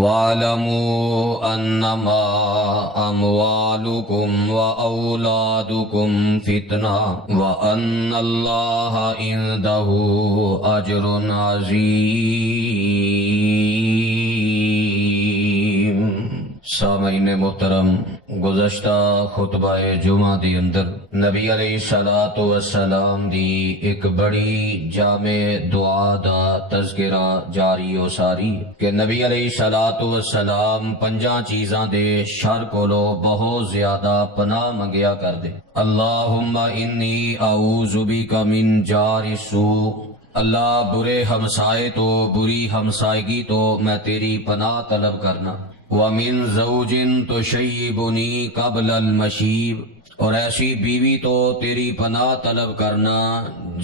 وَاعْلَمُوا أَنَّمَا أَمْوَالُكُمْ وَأَوْلَادُكُمْ فِتْنَةٌ وَأَنَّ اللَّهَ عِندَهُ أَجْرٌ عَظِيمٌ۔ سامعین محترم، گزشتہ خطبہ جمعہ دی اندر نبی علیہ السلام دی ایک بڑی جامع دعا دا تذکرہ جاری و ساری کہ نبی علیہ السلام پنجاں چیزاں دے شر کولو بہت زیادہ پناہ منگیا کر دے۔ اللہم انی اعوذ بک من جار السوء، اللہ برے ہمسائے تو بری ہمسائیگی تو میں تیری پناہ طلب کرنا۔ وَمِن زَوْجٍ تُشَيِّبُنِي قَبْلَ الْمَشِيبِ، اور ایسی بیوی تو تیری پناہ طلب کرنا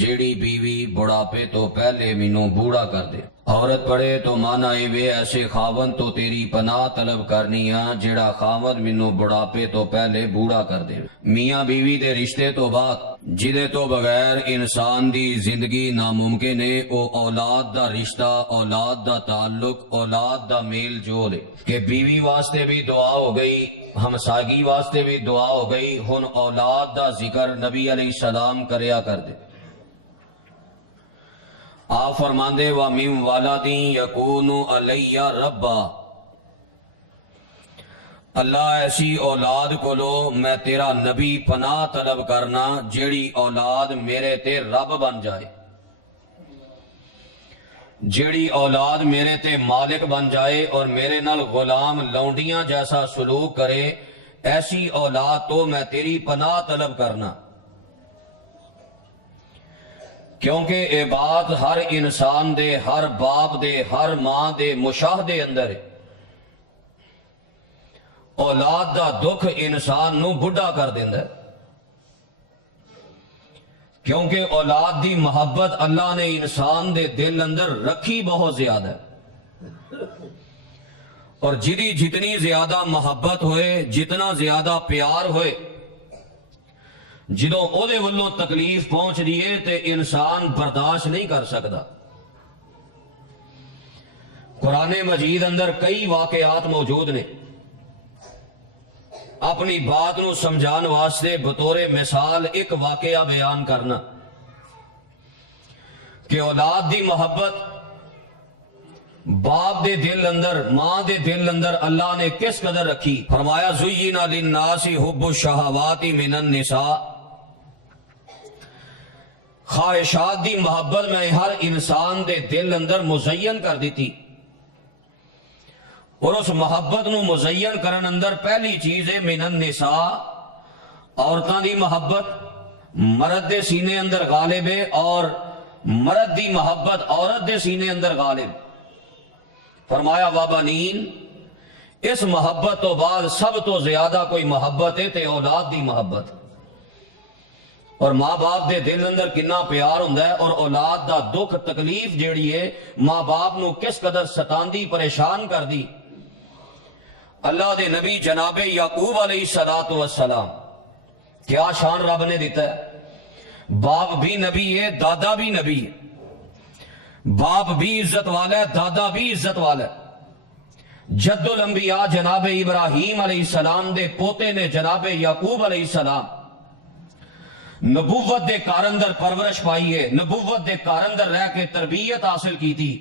جیڑی بیوی بڑھاپے تو پہلے مینوں بوڑھا کر دے۔ عورت پڑھے تو مانا وے ایسے خاون تو تیری پناہ طلب کرنی جیڑا خاون مینوں بڑھاپے تو پہلے بوڑھا کر دے۔ میاں بیوی دے رشتے تو بعد جدے تو بغیر انسان دی زندگی ناممکن ہے، او اولاد دا رشتہ، اولاد دا تعلق، اولاد دا میل جول ہے کہ بیوی واسطے بھی دعا ہو گئی، ہمساگی واسطے بھی دعا ہو گئی، ہن اولاد دا ذکر نبی علیہ السلام کریا کر دے۔ آپ فرماندے وَمِن وَلَدٍ يَكُونُ عَلَيَّ رَبًّا، اللہ ایسی اولاد کو لو میں تیرا نبی پناہ طلب کرنا جیڑی اولاد میرے تے رب بن جائے، جیڑی اولاد میرے تے مالک بن جائے اور میرے نال غلام لونڈیاں جیسا سلوک کرے، ایسی اولاد تو میں تیری پناہ طلب کرنا۔ کیونکہ اے بات ہر انسان دے، ہر باپ دے، ہر ماں دے مشاہدے اندر ہے۔ اولاد دا دکھ انسان نو بڑھا کر دیندا ہے، کیونکہ اولاد دی محبت اللہ نے انسان دے دل اندر رکھی بہت زیادہ ہے، اور جدی جتنی زیادہ محبت ہوئے، جتنا زیادہ پیار ہوئے، جدوں او دے ولوں تکلیف پہنچ دیئے تے انسان برداشت نہیں کر سکتا۔ قرآن مجید اندر کئی واقعات موجود نے، اپنی بات نو سمجھان واسطے بطور مثال ایک واقعہ بیان کرنا کہ اولاد دی محبت باپ دے دل اندر، ماں دے دل اندر اللہ نے کس قدر رکھی۔ فرمایا زُيِّنَ لِلنَّاسِ حُبُّ الشَّهَوَاتِ مِنَ النِّسَاءِ، خواہشات دی محبت میں ہر انسان دے دل اندر مزین کر دیتی، اور اس محبت نو مزین کرن اندر پہلی چیز ہے من النساء، عورتاں دی محبت مرد دے سینے اندر غالب ہے، اور مرد دی محبت عورت دے سینے اندر غالب۔ فرمایا وَبَنِین، اس محبت تو بعد سب تو زیادہ کوئی محبت ہے تے اولاد دی محبت، اور ماں باپ دے دل اندر کنا پیار ہوندا ہے، اور اولاد دا دکھ تکلیف جیڑی ہے ماں باپ نو کس قدر ستاندی پریشان کر دی۔ اللہ دے نبی جناب یعقوب علیہ السلام، کیا شان رب نے دیتا ہے، باپ بھی نبی ہے، دادا بھی نبی ہے، باپ بھی عزت والا ہے، دادا بھی عزت والا ہے۔ جد الانبیاء جناب ابراہیم علیہ السلام دے پوتے نے جناب یعقوب علیہ السلام، نبوت دے کارندر پرورش پائی ہے، نبوت دے کارندر رہ کے تربیت حاصل کی تھی،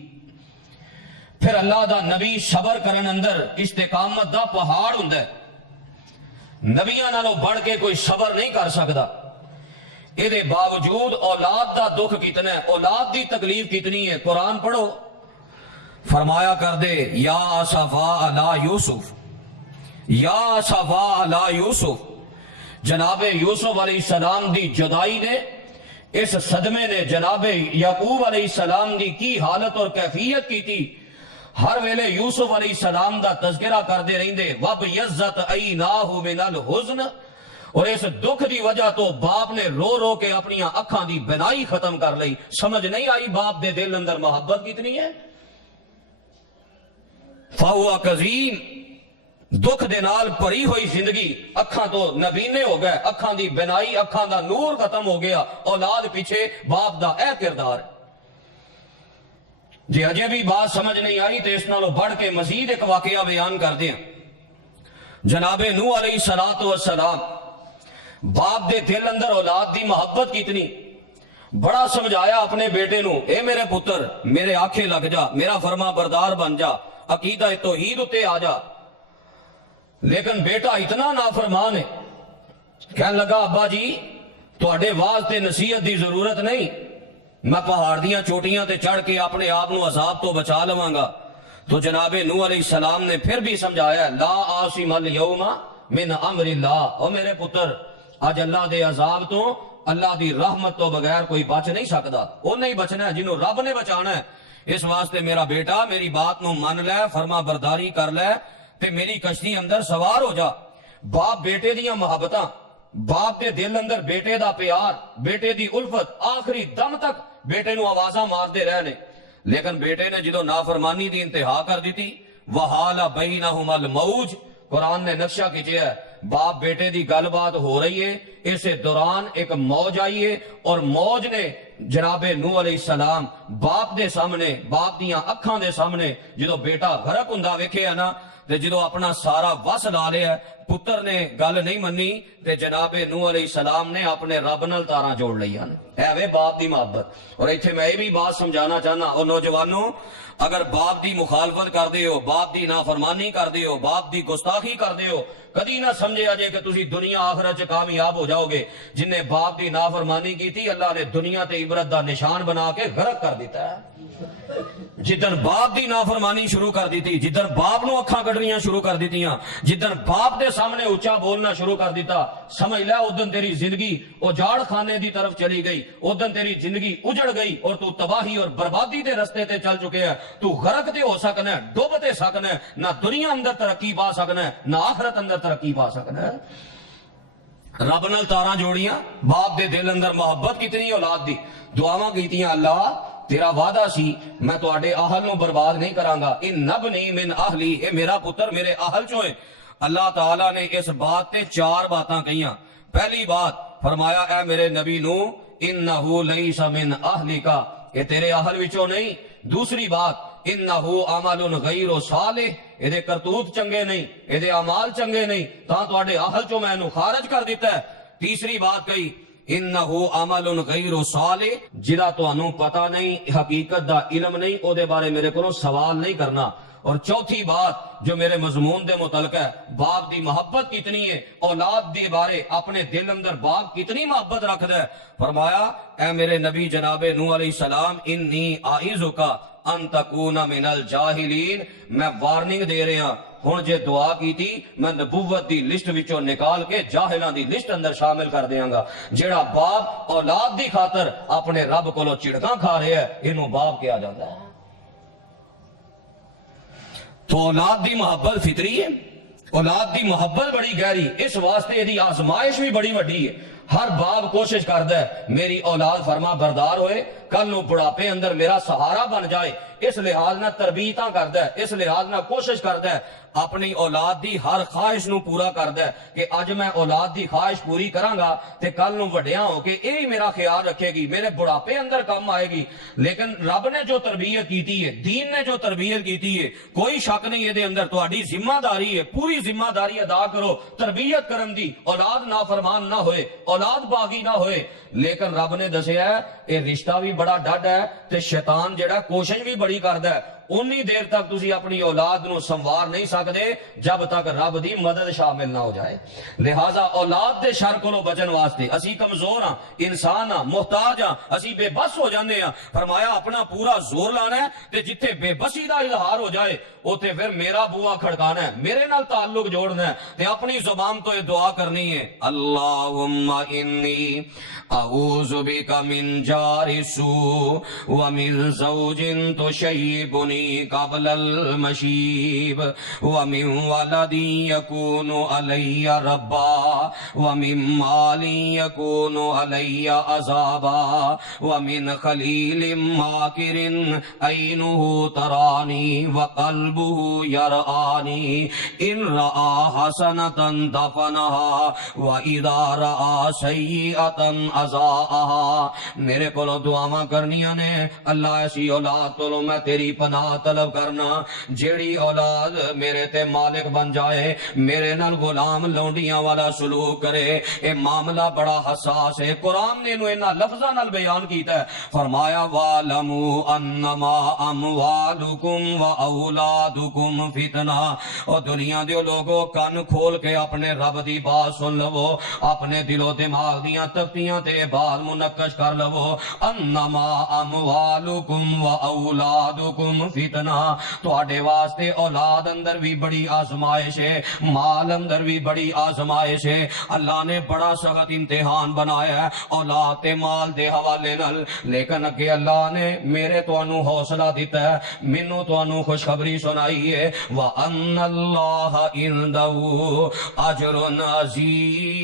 پھر اللہ دا نبی صبر کرن اندر استقامت دا پہاڑ ہوندا ہے، نبیاں نالوں بڑھ کے کوئی صبر نہیں کر سکتا۔ اے دے باوجود اولاد دا دکھ کتنا ہے، اولاد دی تکلیف کتنی ہے، قرآن پڑھو، فرمایا کر دے یا اسفا علی یوسف، یا اسفا علی یوسف، جناب یوسف علیہ السلام دی جدائی نے، اس صدمے نے جناب یعقوب علیہ السلام دی کی حالت اور کیفیت کی تھی۔ ہر ویلے یوسف علیہ السلام دا تذکرہ کر دے رہیں دے وَبْيَزَّتْ عَيْنَاهُ مِنَ الْحُزْنِ، اور اس دکھ دی وجہ تو باپ نے رو رو کے اپنی اکھاں دی بینائی ختم کر لئی۔ سمجھ نہیں آئی باپ دے دل اندر محبت کتنی ہے۔ فَهُوَ كَظِيمٌ، دکھ دے نال پری ہوئی زندگی، اکھاں تو نبینے ہو گئے، اکھاں دی بینائی، اکھاں دا نور ختم ہو گیا، اولاد پیچھے باپ دا اے کردار ہے۔ جی اجے بھی بات سمجھ نہیں آئی تو اس نالوں بڑھ کے مزید ایک واقعہ بیان کر دیں۔ جناب نوح علیہ السلام باپ دے دل اندر اولاد دی محبت کتنی، بڑا سمجھایا اپنے بیٹے نو، اے میرے پتر میرے آنکھیں لگ جا، میرا فرما بردار بن جا، عقیدہ توحید اتے آ جا۔ لیکن بیٹا اتنا نافرمان ہے، کہنے لگا ابا جی تواڈے واز تے نصیحت دی ضرورت نہیں، میں پہاڑ دیاں چوٹیاں تے چڑھ کے اپنے آپ نو عذاب تو بچا لواں گا۔ تو جناب نوح علیہ السلام نے پھر بھی سمجھایا لا عاصم اليوم من امر اللہ، او میرے پتر اج اللہ دے عذاب تو، اللہ دی رحمت تو بغیر کوئی بچ نہیں سکتا، وہ نہیں بچنا ہے جنہوں رب نے بچانا ہے۔ اس واسطے میرا بیٹا میری بات نو من لے، فرما برداری کر لے تے میری کشتی اندر سوار ہو جا۔ باپ بیٹے دیاں محبتاں، باپ دے دل اندر بیٹے دا پیار، بیٹے دی الفت، آخری دم تک بیٹے نو آوازاں مار دے رہنے، لیکن بیٹے نے جدو نافرمانی دی انتہا کر دیتی، وحال بینہم الموج، قرآن نے نقشہ کھینچا ہے، باپ بیٹے دی گل بات ہو رہی ہے، اسے دوران ایک موج آئی ہے، اور موج نے جناب نوح علیہ السلام باپ دے سامنے، باپ دیاں اکھاں دے سامنے جدو بیٹا غرق ہوندا ویکھیا نا، تے جدو اپنا سارا وس لا لیا، پتر نے گل نہیں منی تے جناب نوح علیہ السلام نے اپنے رب نال تاراں جوڑ لئیاں۔ اے وے باپ دی محبت۔ اور ایتھے میں یہ بھی بات سمجھانا چاہنا، اور نوجوانوں اگر باپ دی مخالفت کر دے ہو، باپ دی نافرمانی کر دے ہو، باپ دی گستاخی کر دے ہو، کدی نہ سمجھے اجے کہ تسی دنیا آخرت چ کامیاب ہو جاؤ گے۔ جن نے باپ دی نافرمانی کی تھی، اللہ نے دنیا تے عبرت دا نشان بنا کے غرق کر دیتا ہے۔ جدن باپ دی نافرمانی شروع کر دیتی، جدن باپ نو اکھاں کڈنیاں شروع کر دیتیاں، جدن باپ دے سامنے اونچا بولنا شروع کر دیتا، سمجھ لے ادن تیری زندگی اجاڑ خانے دی طرف چلی گئی، ادن تیری زندگی اجڑ گئی، اور تو تباہی اور بربادی دے رستے تے چل چکے ہے۔ تو غرق تے ہو سکنا ہے، ڈوب تے سکنا ہے، نہ دنیا اندر ترقی پا سکنا ہے، نہ آخرت اندر ترقی پا سکنا ہے۔ رب نال تاراں جوڑیاں، باپ دے دل اندر محبت کتنی اولاد دی، دعاواں کیتیاں اللہ تیرا وعدہ سی میں تواڈے اہل نو برباد نہیں کراں گا، ان نبنی من اہلی، اے میرا پتر میرے اہل چوں ہے۔ اللہ تعالیٰ نے اس بات تے 4 باتاں کہیاں۔ پہلی بات فرمایا اے میرے نبی نو انہو لیس من اہلک، اے تیرے اہل وچوں نہیں۔ دوسری بات انہو عمل غیر صالح، اے دے کرتوت چنگے نہیں، اے دے اعمال چنگے نہیں، تاں تواڈے اہل چوں میں انہوں خارج کر دیتا ہے۔ تیسری بات کہی انہو عمل غیر صالح، جدا تانوں پتہ نہیں، حقیقت دا علم نہیں، او دے بارے میرے کو سوال نہیں کرنا۔ اور چوتھی بات جو میرے مضمون دے متعلق ہے، باپ دی محبت کتنی ہے، اولاد دی بارے اپنے دل اندر باپ کتنی محبت رکھ دے، فرمایا اے میرے نبی جناب نوح علیہ السلام انی اعیذک ان تکون من الجاہلین، میں وارننگ دے رہا ہوں جے دعا کی تھی میں نبوت دی لسٹ وچوں نکال کے جاہلاں دی لسٹ اندر شامل کر دیاں گا۔ جیڑا باپ اولاد دی خاطر اپنے رب کولو چڑکاں کھا رہا ہے، اینوں باپ کیا جاندا ہے۔ تو اولاد دی محبت فطری ہے، اولاد دی محبت بڑی گہری، اس واسطے دی آزمائش بھی بڑی وڈی ہے۔ ہر باپ کوشش کردا ہے میری اولاد فرما بردار ہوئے، کل نو بڑھاپے اندر میرا سہارا بن جائے، اس لحاظ نہ تربیتاں کردا ہے، اس لحاظ نہ کوشش کردا ہے اپنی اولاد دی ہر خواہش نو پورا کردا ہے کہ اج میں اولاد دی خواہش پوری کراں گا تے کل نو وڈیاں ہو کے یہی میرا خیال رکھے گی، میرے بڑھاپے اندر کم آئے گی۔ لیکن رب نے جو تربیت کیتی ہے، دین نے جو تربیت کیتی ہے، کوئی شک نہیں یہ اندر تہاڈی ذمہ داری ہے، پوری ذمہ داری ادا کرو تربیت کرن دی، اولاد نافرمان نہ ہوئے، اولاد باغی نہ ہوئے۔ لیکن رب نے دسیا ہے یہ رشتہ بھی بڑا ڈڈ ہے تے شیطان جڑا کوشش بھی بڑی کردا ہے، انی دیر تک تسی اپنی اولاد نو سنوار نہیں سکدے جب تک رب دی مدد شامل نہ ہو جائے۔ لہذا اولاد دے شر کولو بچن واسطے، اسی کمزور ہاں، انسان ہاں، محتاج ہاں، اسی بے بس ہو جانے ہاں، فرمایا اپنا پورا زور لانا ہے تے جتھے بے بسی دا اظہار ہو جائے اوتے پھر میرا بوا کھڑکانا ہے، میرے نال تعلق جوڑنا ہے تے اپنی زبان تو یہ دعا کرنی ہے اللہم انی اعوذ بک من جار سوء ومن زوج تشیبنی قبل المشیب ومن ولد یکون علی ربا ومن مال یکون علی عذابا ومن خلیل ماکر عینہ ترانی وقلبہ یرآنی ان رآ حسنتا دفنہا وَإِذَا رَآ سیئتن ازاءہا، میرے کولو دعاواں کرنیاں نے اللہ ایسی اولاد تو میں تیری پناہ طلب کرنا جیڑی اولاد میرے تے مالک بن جائے، میرے نال غلام لونڈیاں والا سلوک کرے۔ اے معاملہ بڑا حساس ہے، قرآن نے انہوں انہاں لفظاں نال بیان کیتا ہے، فرمایا وَعْلَمُوا أَنَّمَا أَمْوَالُكُمْ وَأَوْلَادُكُمْ فِتْنَةٌ۔ اور دنیا دیو لوگوں کن کھول کے اپنے رب دی بات سن لو، اپنے دل و دماغ دیاں تختیاں تے بات منقش کر لو، انما اموالکم و اولادکم فتنہ، تواڈے واسطے اولاد اندر بھی بڑی آزمائش ہے، مال اندر بھی بڑی آزمائش ہے۔ اللہ نے بڑا سخت امتحان بنایا ہے اولاد تے مال دے حوالے نال، لیکن اگے اللہ نے میرے تانوں حوصلہ دیتا ہے، مینوں تانوں خوشخبری سنائی ہے، وَأَنَّ اللَّهَ عِندَهُ اجر عظیم۔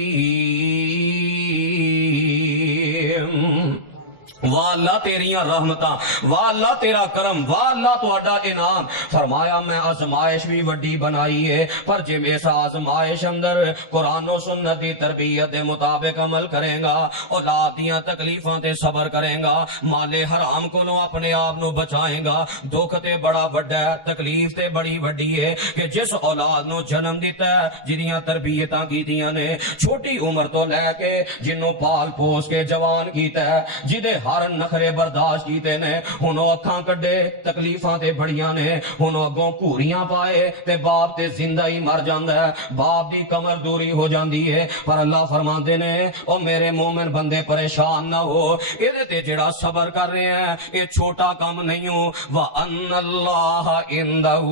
واہ اللہ تیریاں رحمتاں، واہ اللہ تیرا کرم، واہ اللہ تہاڈا انعام۔ فرمایا میں آزمائش بھی وڈی بنائی ہے، پر جے اس آزمائش اندر قرآن و سنت دی تربیت دے مطابق عمل کریں گا، اولاد دیاں تکلیفاں تے صبر کریں گا، مال حرام کولوں اپنے آپ نو بچائیں گا، دکھ تے بڑا وڈا ہے، تکلیف تے بڑی وڈی ہے کہ جس اولاد نو جنم دیتا ہے، جدیاں تربیتاں کیتیاں نے چھوٹی عمر تو لے کے جنوں پال پوس کے جوان کیتا ہے، جدے ہر نخرے برداشت کیتے نے، ہنوں اکھاں کڈے تکلیفاں تے بڑیاں نے، ہنوں اگوں گھوریاں پائے تے باپ تے زندہ ہی مر جاندا ہے، باپ دی کمر دوری ہو جاندی ہے، پر اللہ فرماندے نے او میرے مومن بندے پریشان نہ ہو، اے تے جڑا صبر کر رہے ہیں اے چھوٹا کام نہیں ہو، وَأَنَّ اللَّهَ عِندَهُ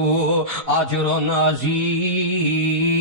اجر عظیم۔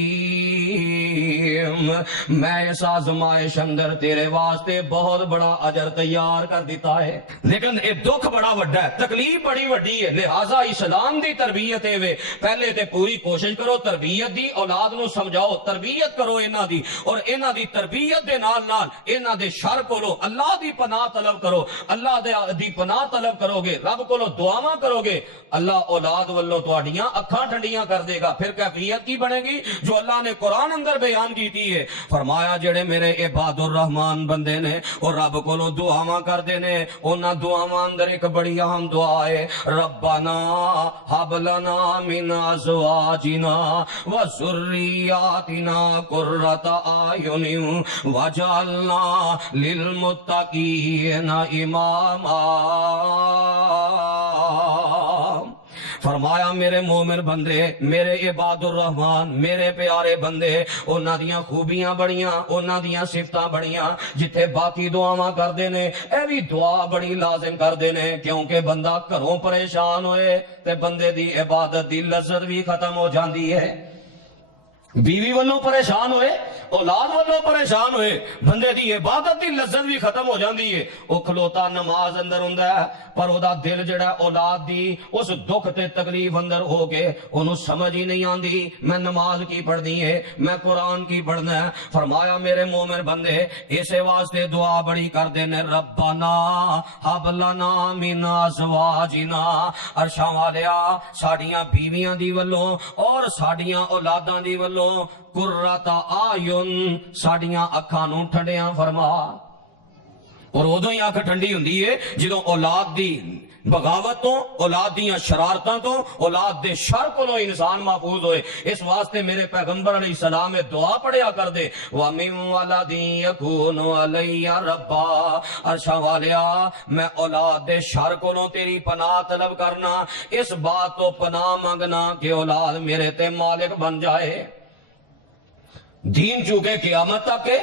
میں اس آزمائش اندر تیرے واسطے بہت بڑا اجر تیار کر دیتا ہے، لیکن اے دکھ بڑا وڈا ہے، تکلیف بڑی وڈی ہے، لہذا اسلام دی تربیت ہے، پہلے تے پوری کوشش کرو تربیت دی، اولاد نو سمجھاؤ، تربیت کرو انہاں دی، اور انہاں دی تربیت دے نال نال انہاں دے شر کولو اللہ دی پناہ طلب کرو، اللہ دی پناہ طلب کرو گے، رب کولو دعاواں کرو گے، اللہ اولاد والو تہاڈیاں اکھاں ٹھنڈیاں کر دے گا۔ پھر کیفیت کی بنے گی جو اللہ نے قرآن اندر بیان کیتی ہے، فرمایا جڑے میرے عباد الرحمان بندے نے اور رب کولو دعاواں کردے نے، انہاں دعاواں اندر ایک بڑی اہم دعا ہے، ربنا ہب لنا من ازواجنا وذریاتنا قرۃ اعین واجعلنا للمتقین اماما۔ فرمایا میرے مومن بندے، میرے عباد الرحمان، میرے پیارے بندے، انہاں دیاں خوبیاں بڑیاں، انہاں دیاں صفتاں بڑیاں، جتھے باقی دعاواں کردے نے اے بھی دعا بڑی لازم کردے نے، کیونکہ بندہ گھروں پریشان ہوئے تے بندے دی عبادت دی لذت بھی ختم ہو جاندی ہے، بیوی والوں پریشان ہوئے، اولاد والوں پریشان ہوئے، بندے دی عبادت دی لذت بھی ختم ہو جاندی ہے۔ او کھلوتا نماز اندر ہوندا ہے، پر او دا دل جڑا اولاد دی اس دکھ تے تکلیف اندر ہو کے انہوں سمجھ ہی نہیں آندی میں نماز کی پڑھنی ہے، میں قرآن کی پڑھنا ہے۔ فرمایا میرے مومن بندے اسے واسطے دعا بڑی کر دینے، ربنا ہب لنا من ازواجنا، عرشاں والیا ساڈیاں بیویاں دی ولوں اور ساڈیاں اولاداں دی ولوں قرۃ اعین، ساڈیاں اکھاں نوں ٹھنڈیاں فرما۔ اور ادو ہی اکھ ٹھنڈی ہوندی ہے جدوں اولاد دی بغاوت تو، اولاد دیاں شرارتاں تو، اولاد دے شر کولو انسان محفوظ ہوئے۔ اس واسطے میرے پیغمبر علیہ السلام دعا پڑھیا کر دے، وَمِن وَلَدٍ يَكُونُ عَلَيَّ رَبًّا، عرشاں والیا میں اولاد دے شر کولو تیری پناہ طلب کرنا، اس بات تو پناہ منگنا کہ اولاد میرے تے مالک بن جائے۔ دین چونکہ قیامت تک ہے،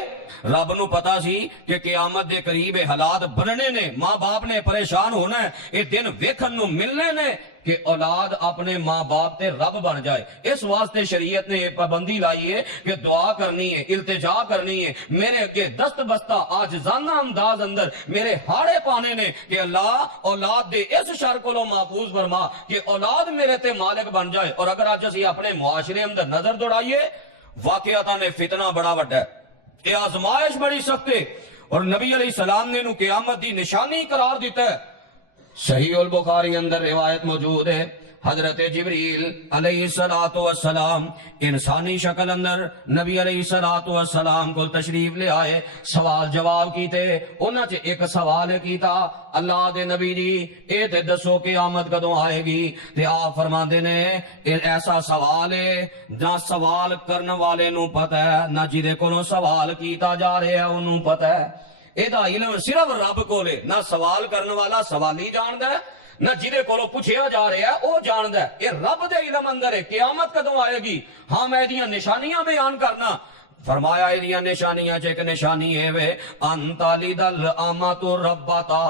رب نو پتا سی کہ قیامت دے قریب حالات بننے نے، ماں باپ نے پریشان ہونا ہے، یہ دن ویکھن نو ملنے نے کہ اولاد اپنے ماں باپ تے رب بن جائے۔ اس واسطے شریعت نے پابندی لائی ہے کہ دعا کرنی ہے، التجا کرنی ہے، میرے اگے دست بستہ عاجزانہ انداز اندر میرے ہاڑے پانے نے کہ اللہ اولاد دے اس شر کولو محفوظ فرما کہ اولاد میرے تے مالک بن جائے۔ اور اگر آج اسی اپنے معاشرے اندر نظر دوڑائیے، واقعاتاں نے فتنہ بڑا وڈا ہے، یہ آزمائش بڑی سخت ہے، اور نبی علیہ السلام نے قیامت دی نشانی قرار دیتا ہے۔ صحیح البخاری اندر روایت موجود ہے، حضرت جبریل علیہ الصلوۃ والسلام انسانی شکل اندر نبی علیہ الصلوۃ والسلام کو تشریف لے آئے، سوال جواب کیتے، انہاں چ ایک سوال کیتا، اللہ دے نبی جی اے تے دسو قیامت کدوں آئے گی؟ تے آپ فرماندے نے ایسا سوال ہے نہ سوال کرن والے نو پتہ ہے، نہ جدے کولوں سوال کیتا جا رہا ہے انہوں پتہ ہے۔ اے دا علم صرف رب کولے، نہ سوال کرن والا سوالی جاندا ہے، نہ جدے کولو پوچھیا جا رہا ہے وہ جاندا ہے۔ یہ رب دے علم اندر ہے قیامت کدوں آئے گی۔ ہاں میں ایدیاں نشانیاں بیان کرنا، فرمایا ایدیاں نشانیاں چ ایک نشانی ہے وے انتالی دل آمات ربتا،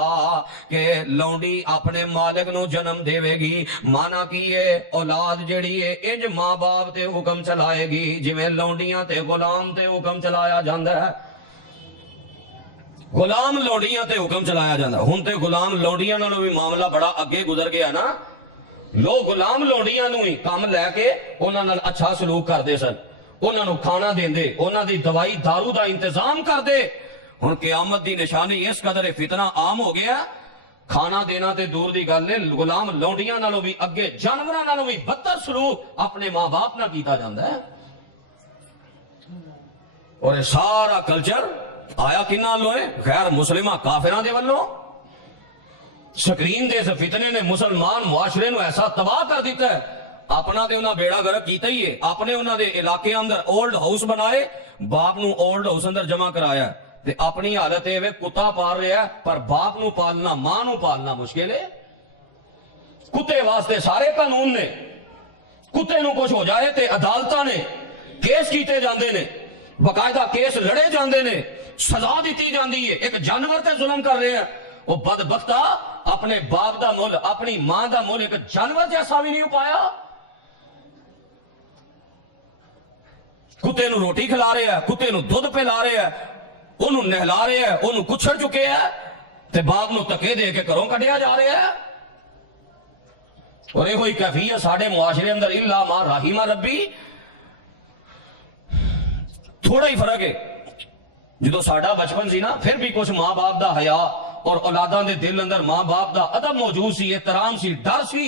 کہ لونڈی اپنے مالک نو جنم دے گی۔ مانا کی ہے اولاد جڑی ہے انج ماں باپ تے حکم چلائے گی جویں لونڈیاں تے غلام تے حکم چلایا جاندا ہے۔ غلام لوڑیاں تے حکم چلایا جاندہ، ہن تے غلام لوڑیاں نالوں بھی معاملہ بڑا اگے گزر گیا نا۔ لوگ غلام لوڑیاں نوں ہی کام لے کے انہاں نال اچھا سلوک کردے سن، انہاں نوں کھانا دیندے، انہاں دی دوائی دارو دا انتظام کردے۔ ہن قیامت دی نشانی اس قدر فتنہ عام ہو گیا، کھانا دینا تے دور دی گل ہے، غلام لوڑیاں نالوں بھی اگے جانوراں نالوں بھی بدتر سلوک اپنے ماں باپ نال کیتا جاندا ہے۔ اور سارا کلچر آیا کنہ لوئے غیر مسلمہ کافران دے والوں۔ سکرین دے سے فتنے نے مسلمان معاشرے نو ایسا تباہ کر دیتا ہے، اپنا دے انہاں بیڑا گرک کیتا ہی ہے، اپنے انہاں دے علاقے اندر اولڈ ہاؤس بنائے، باپ نو اولڈ ہاؤس اندر جمع کرایا، تے اپنی حالت ہے کتا پال رہا ہے، پر باپ نو پالنا ماں نو پالنا مشکل ہے۔ کتے واسطے سارے قانون نے، کتے نو کچھ ہو جائے تے عدالتاں نے کیس کیتے جاندے نے، باقاعدہ کیس لڑے جاندے نے، سزا دیتی جاندی ہے۔ ایک جانور تے ظلم کر رہے ہیں، وہ بدبختہ اپنے باپ دا مول، اپنی ماں دا مول ایک جانور جیسا بھی نہیں ہو پایا۔ کتے نو روٹی کھلا رہے ہیں، کتے نو دودھ پلا رہے ہیں، انہوں نہلا رہے ہیں، انہوں کچھڑ چکے ہیں، تے باپ نو تکے دے کے گھروں کڈیا جا رہے ہیں۔ اور یہ ہوئی کیفیت ساڑھے معاشرے اندر الا ما رحم ربی۔ تھوڑا ہی فرق ہے، جدو ساڑھا بچپن سی نا پھر بھی کچھ ماں باپ دا حیا اور اولاداں دے دل اندر ماں باپ دا ادب موجود سی، احترام سی، ڈر سی۔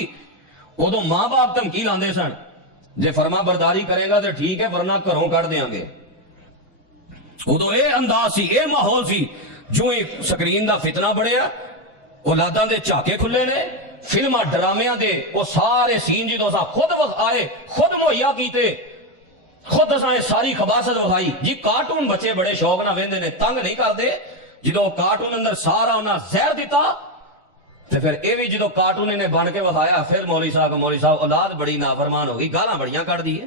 ادو ماں باپ دھمکی لاندے سن، جے فرما برداری کرے گا تو ٹھیک ہے ورنہ گھروں کٹ دیاں گے۔ ادو اے انداز سی، اے ماحول سی۔ جو ہی سکرین دا فتنہ بڑھیا، اولاداں دے چاکے کھلے نے، فلماں ڈرامیاں دے وہ سارے سین جدو سا خود وقت آئے، خود مہیا کیتے، خود اساں ساری خباثت وکھائی جی۔ کارٹون بچے بڑے شوق نہ ویندے نے، تنگ نہیں کردے۔ جدو کارٹون اندر سارا انہاں زہر دیتا تے پھر اے بھی جدو کارٹون نے بن کے وکھایا، پھر مولوی صاحب اولاد بڑی نافرمان ہو گئی، گالاں بڑیاں کٹ دی ہے۔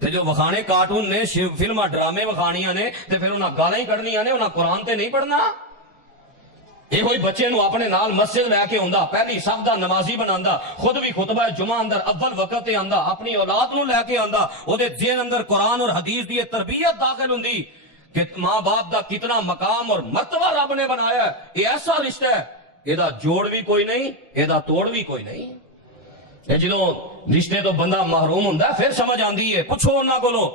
تے جو وکھانے کارٹون نے، فلماں ڈرامے وکھانیاں نے، تے پھر انہاں گالاں ہی کڈنیاں نے، انہاں قرآن تے نہیں پڑھنا۔ یہ ہوئی بچے نو اپنے نال مسجد لے کے ہوندا، پہلی صف دا نمازی بناندا، خود بھی خطبہ جمعہ اندر اول وقت تے آندا، اپنی اولاد نو لے کے آندا، او دے ذہن اندر قرآن اور حدیث دی تربیت داخل ہوندی کہ ماں باپ دا کتنا مقام اور مرتبہ رب نے بنایا ہے۔ یہ ایسا رشتہ ہے، یہ دا جوڑ بھی کوئی نہیں، یہ دا توڑ بھی کوئی نہیں۔ یہ جدوں رشتے تو بندہ محروم ہوندا ہے پھر سمجھ آندی ہے۔ پوچھو انہاں کولوں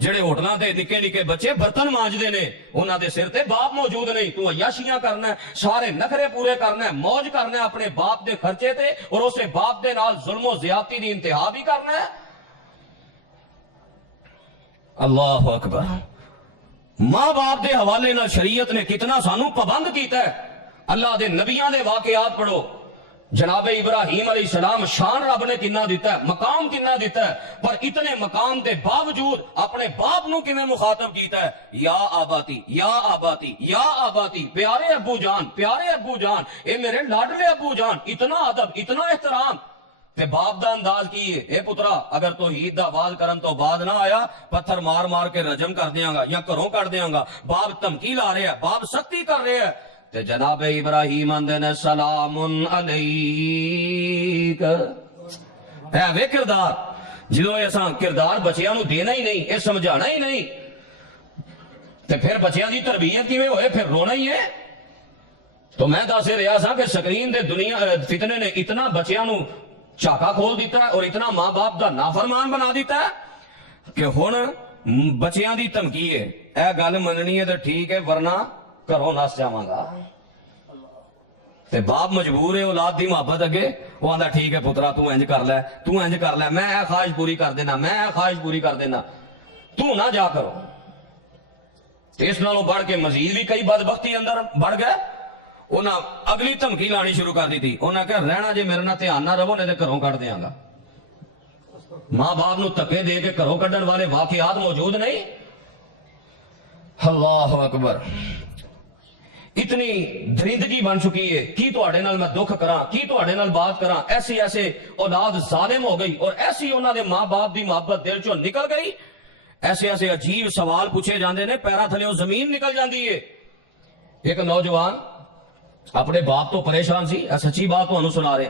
جڑے ہوٹلاں تے نکے نکے بچے برتن مانجدے نے، انہاں دے سر تے باپ موجود نہیں، تو عیاشیاں کرنا ہے، سارے نخرے پورے کرنا ہے، موج کرنا ہے اپنے باپ دے خرچے تے، اور اسے باپ دے نال ظلم و زیادتی دی انتہا بھی کرنا ہے۔ اللہ اکبر۔ ماں باپ دے حوالے نال شریعت نے کتنا سانو پابند کیتا ہے۔ اللہ دے نبیاں دے واقعات پڑھو، جناب ابراہیم علیہ السلام شان رب نے کنا دیتا ہے، مقام کنا دیتا ہے، پر اتنے مقام دے باوجود اپنے باپ نو کیویں مخاطب کیتا ہے، یا آباتی یا آباتی یا آباتی، پیارے ابو جان، پیارے ابو جان، اے میرے لاڈلے ابو جان۔ اتنا ادب، اتنا احترام۔ تے باپ دا انداز کی ہے، اے پترا اگر توحید دا آواز کرن تو بعد نہ آیا، پتھر مار مار کے رجم کر دیاں گا یا گھروں کر دیاں گا۔ باپ دھمکی لا رہے ہیں، باپ سختی کر رہے ہیں، تے جناب ابراہیم آندے نے سلام علیک۔ اے وے کردار، جدو ایسا کردار بچیاں نو دینا ہی نہیں، اے سمجھانا ہی نہیں، تے پھر بچیاں دی تربیت کیویں ہوئے، پھر رونا ہی ہے۔ تو میں دس رہا سا کہ سکرین دے دنیا فتنے نے اتنا بچیاں نو چاکا کھول دیتا ہے اور اتنا ماں باپ دا نافرمان بنا دیتا ہے کہ ہن بچیاں دی دھمکی ہے، اے گل مننی ہے تے ٹھیک ہے ورنہ گھروں نس جاواں گا۔ تے باپ مجبور ہے اولاد دی محبت اگے، وہ آندا ٹھیک ہے پترا تو انج کر لے، تو انج کر لے، میں اے خواہش پوری کر دینا، میں اے خواہش پوری کر دینا، تو نہ جا کرو۔ اس نالوں بڑھ کے مزید بھی کئی بدبختی اندر بڑھ گئے، انہاں اگلی دھمکی لانی شروع کر دی تھی، انہاں کہا رہنا جے میرے نال دھیان نہ رہو نہیں تے گھروں کڈ دیاں گا۔ ماں باپ نو دھکے دے کے گھروں کڈن والے واقعات موجود نہیں؟ اللہ اکبر، اتنی درندگی بن چکی ہے، کی تواڈے نال میں دکھ کراں، کی تواڈے نال بات کراں، ایسے ایسے اولاد ظالم ہو گئی اور ایسی انہاں دے ماں باپ دی محبت دل چوں نکل گئی، ایسے ایسے عجیب سوال پوچھے جاندے نے، پیرا تھلے زمین نکل جاندی ہے۔ ایک نوجوان اپنے باپ تو پریشان سی، سچی بات تانوں سنا رہے،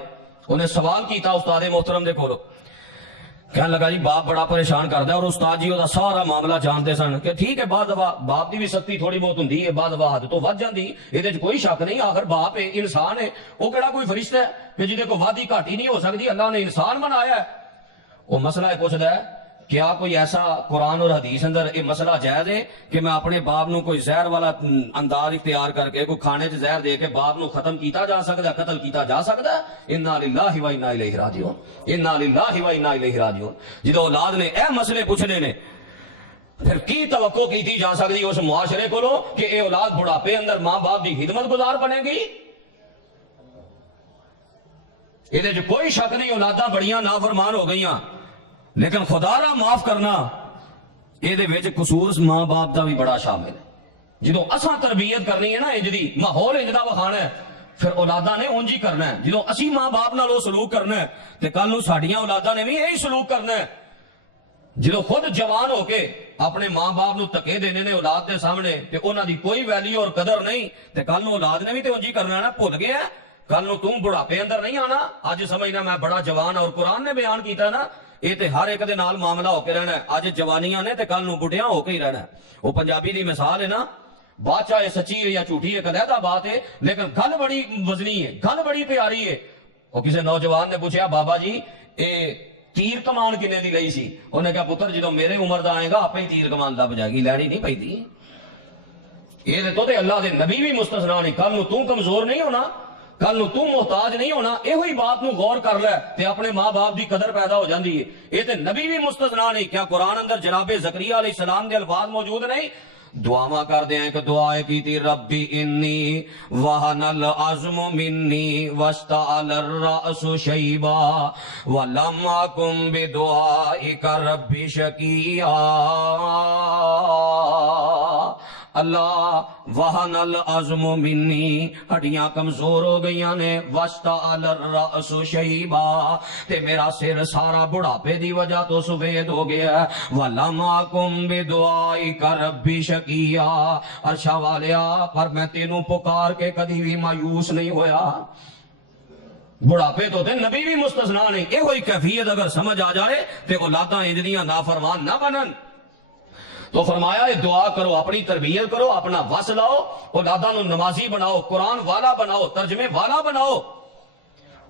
انہیں سوال کیتا استاد محترم دے کولوں، کہنے لگا جی باپ بڑا پریشان کردا ہے، اور استاد جی وہ سارا معاملہ جانتے سن کہ ٹھیک ہے بعض دفعہ باپ دی بھی سختی تھوڑی بہت ہوندی ہے، بعض دفعہ حد تو ود جاندی، یہ کوئی شک نہیں، آخر باپ ہے، انسان ہے، وہ کہڑا کوئی فرشتہ ہے کہ جہدے کو وادی گھاٹی نہیں ہو سکتی، اللہ نے انسان بنایا ہے۔ وہ مسئلہ ہے پوچھدا ہے کیا کوئی ایسا قرآن اور حدیث اندر یہ مسئلہ جائز ہے کہ میں اپنے باپ نو کوئی زہر والا انداز اختیار کر کے کوئی کھانے چ زہر دے کے باپ نو ختم کیتا جا سکتا ہے، قتل کیتا جا سکتا ہے؟ انا للہ و انا الیہ راجعون، انا للہ و انا الیہ راجعون۔ جدو اولاد نے اے مسئلے پوچھنے نے پھر کی توقع کیتی جا سکتی اس معاشرے کو کہ اے اولاد بڑھاپے اندر ماں باپ دی خدمت گزار بنے گی؟ یہ کوئی شک نہیں اولاداں بڑیاں نافرمان ہو گئیاں، لیکن خدا را معاف کرنا یہ قصور ماں باپ دا بھی بڑا شامل ہے۔ جدو اساں تربیت کرنی ہے نا انج دی، ماحول انج دا وکھانا ہے، پھر اولاداں نے انج ہی کرنا ہے۔ جدو اسی ماں باپ نال سلوک کرنا ہے تے کل نوں ساڈیاں اولاداں نے بھی یہی سلوک کرنا ہے۔ جدو خود جوان ہو کے اپنے ماں باپ نو تکے دینے نے اولاد دے سامنے تے انہاں دی کوئی ویلیو اور قدر نہیں، تے کل نوں اولاد نے بھی تے انج ہی کرنا ہے نا، بھول گیا ہے کل نوں تم بڑھاپے اندر نہیں آنا، اج سمجھنا میں بڑا جوان، اور قرآن نے بیان کیتا نا یہ تے ہر ایک دے نال معاملہ ہو کے رہنا ہے، اج جوانیاں نے تے کل نوں بڈھیاں ہو کے ہی رہنا ہے۔ وہ پنجابی دی مثال ہے نا، بادشاہ ہے سچی ہے یا جھوٹی ہے علیحدہ بات ہے، لیکن گل بڑی وزنی ہے، گل بڑی پیاری ہے۔ وہ کسی نوجوان نے پوچھا بابا جی اے تیر کمان کنے دی لئی سی؟ انہیں کہا پتر جدو میرے عمر دا آئے گا آپ ہی تیر کمان لب جائے گی، لینی نہیں پئی تھی۔ یہ تو تے اللہ دے نبی بھی مستثنا نہیں، کل نوں تو کمزور نہیں ہونا، کل نوں تو محتاج نہیں ہونا، یہ ہوئی بات نو غور کر لے تے اپنے ماں باپ دی قدر پیدا ہو جاندی ہے۔ یہ تے نبی بھی مستثنا نہیں، کیا قرآن اندر جناب زکریا علیہ السلام دے الفاظ موجود نہیں؟ دعا کر دیں کہ دعائے کی تھی ربی انی وہن العظم منی واشتعل الرأس شیبا ولم اکن بدعائک ربی شقیا۔ اللہ وہن العظم منی، ہڈیاں کمزور ہو گئیاں نے، واشتعل الرأس شیبا، تے میرا سر سارا بڑھاپے دی وجہ تو سفید ہو گیا، وَلَمْ أَكُنْ بِدُعَائِكَ رَبِّ شَقِيًّا، عرشہ والیا پر میں تینوں پکار کے کبھی بھی مایوس نہیں ہویا۔ بڑھاپے تو تے نبی بھی مستثنا نہیں، یہ ہوئی کیفیت اگر سمجھ آ جائے تے اولاداں انجدیاں نافرمان نہ بنن۔ تو فرمایا یہ دعا کرو، اپنی تربیت کرو، اپنا وس لاؤ، اولاداں نو نمازی بناؤ، قرآن والا بناؤ، ترجمے والا بناؤ۔